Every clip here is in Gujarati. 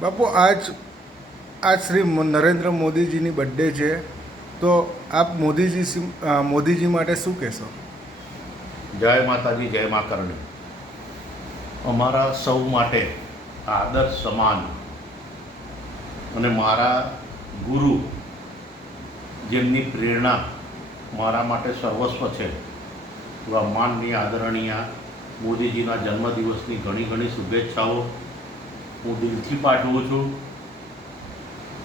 બાપુ આજ શ્રી નરેન્દ્ર મોદીજીની બર્થડે છે, તો આપ મોદીજી માટે શું કહેશો? જય માતાજી, જય મા કરણી. અમારા સૌ માટે આદર્શ સમાન અને મારા ગુરુ, જેમની પ્રેરણા મારા માટે સર્વસ્વ છે, એવા માનનીય આદરણીય મોદીજીના જન્મદિવસની ઘણી ઘણી શુભેચ્છાઓ હું દિલથી પાઠવું છું.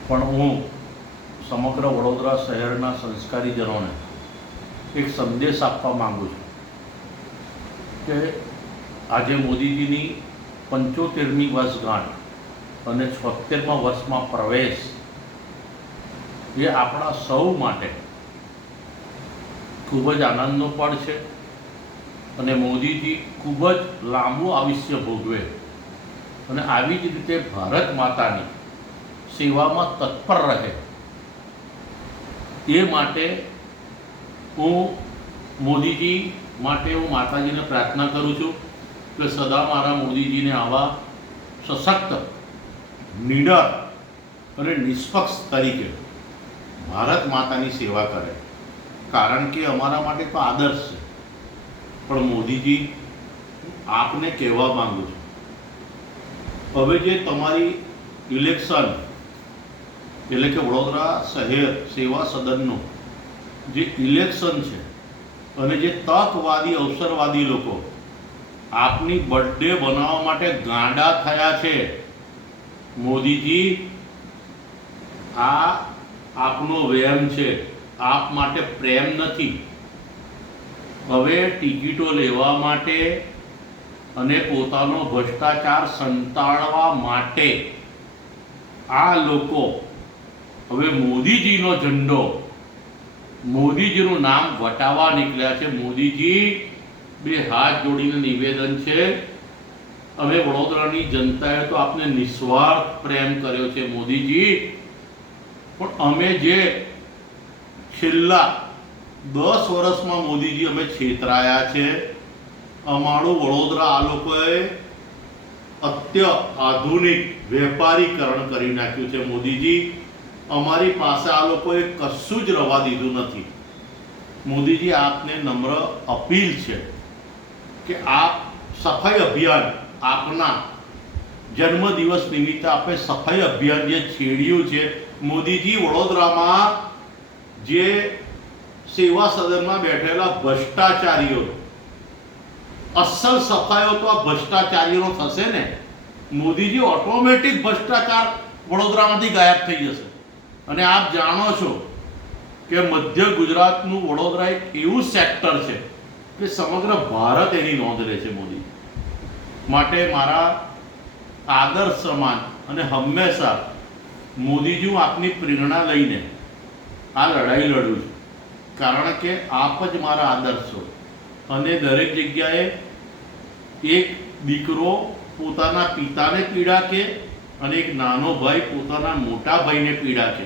પણ હું સમગ્ર વડોદરા શહેરના સંસ્કારીજનોને એક સંદેશ આપવા માગું છું કે આજે મોદીજીની 75મી વર્ષગાંઠ અને 76મા વર્ષમાં પ્રવેશ એ આપણા સૌ માટે ખૂબ જ આનંદનો પળ છે. અને મોદીજી ખૂબ જ લાંબુ આયુષ્ય ભોગવે અને આવી જ રીતે ભારત માતાની સેવામાં તત્પર રહે, એ માટે હું મોદીજી માટે હું માતાજીને પ્રાર્થના કરું છું કે સદા મારા મોદીજીને આવા સશક્ત, નીડર અને નિષ્પક્ષ તરીકે ભારત માતાની સેવા કરે. કારણ કે અમારા માટે તો આદર્શ છે. પણ મોદીજી, આપને કહેવા માંગુ છું, હવે જે તમારી ઇલેક્શન એટલે કે વડોદરા શહેર સેવા સદનનું જે ઇલેક્શન છે અને જે તકવાદી, અવસરવાદી લોકો આપની બર્થડે બનાવવા માટે ગાંડા થયા છે, મોદીજી આ આપનો વહેમ છે, આપ માટે પ્રેમ નથી. હવે ટિકિટો લેવા માટે અને પોતાનો ભ્રષ્ટાચાર સંતાડવા માટે આ લોકો હવે મોદીજીનો ઝંડો, મોદીજીનું નામ વટાવવા નીકળ્યા છે. મોદીજી, બે હાથ જોડીને નિવેદન છે, હવે વડોદરાની જનતાએ તો આપને નિસ્વાર્થ પ્રેમ કર્યો છે મોદીજી, પણ અમે જે છેલ્લા 10 વર્ષમાં મોદીજી અમે છેતરાયા છે. અમારું વડોદરા આ લોકોએ આધુનિક વેપારીકરણ કરી નાખ્યું છે. મોદીજી, અમારી પાસે આ લોકોએ કશું જ રવા દીધું નથી. મોદીજી, આપને નમ્ર અપીલ છે કે આપ સફાઈ અભિયાન, આપના જન્મદિવસ નિમિત્તે આપણે સફાઈ અભિયાન જે છેડ્યું છે, મોદીજી, વડોદરામાં જે સેવા સદનમાં બેઠેલા ભ્રષ્ટાચારીઓ, અસલ સફાઈઓ તો આ ભ્રષ્ટાચારીઓનો થશે ને. મોદીજી, ઓટોમેટિક ભ્રષ્ટાચાર વડોદરામાંથી ગાયબ થઈ જશે. અને આપ જાણો છો કે મધ્ય ગુજરાતનું વડોદરા એક એવું સેક્ટર છે કે સમગ્ર ભારત એની નોંધ લે છે. મોદી માટે મારા આદર્શ સમાન અને હંમેશા મોદીજી, હું આપની પ્રેરણા લઈને આ લડાઈ લડું છું. કારણ કે આપ જ મારા આદર્શ છો. અને દરેક જગ્યાએ એક દીકરો પોતાના પિતાને પીડા કે અને એક નાનો ભાઈ પોતાના મોટા ભાઈને પીડા કે,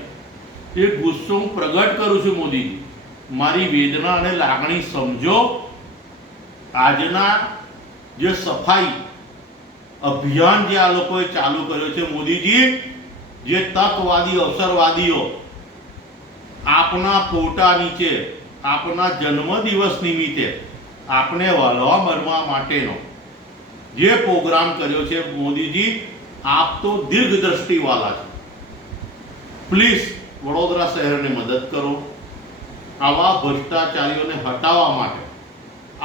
એ ગુસ્સો હું પ્રગટ કરું છું. મોદીજી, મારી વેદના અને લાગણી સમજો. આજના જે સફાઈ અભિયાન જે આ લોકોએ ચાલુ કર્યો છે, મોદીજી, જે તકવાદી, અવસરવાદીઓ આપના ફોટા નીચે આપના જન્મદિવસ નિમિત્તે આપને વળવા મરવા માટેનો જે પ્રોગ્રામ કર્યો છે, મોદીજી, આપ તો દીર્ઘદ્રષ્ટિવાળા છે. પ્લીઝ વડોદરા શહેરને મદદ કરો. આવા ભ્રષ્ટાચારીઓને હટાવવા માટે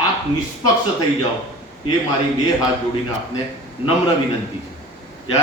આપ નિષ્પક્ષ થઈ જાઓ, એ મારી બે હાથ જોડીને આપને નમ્ર વિનંતી છે. જય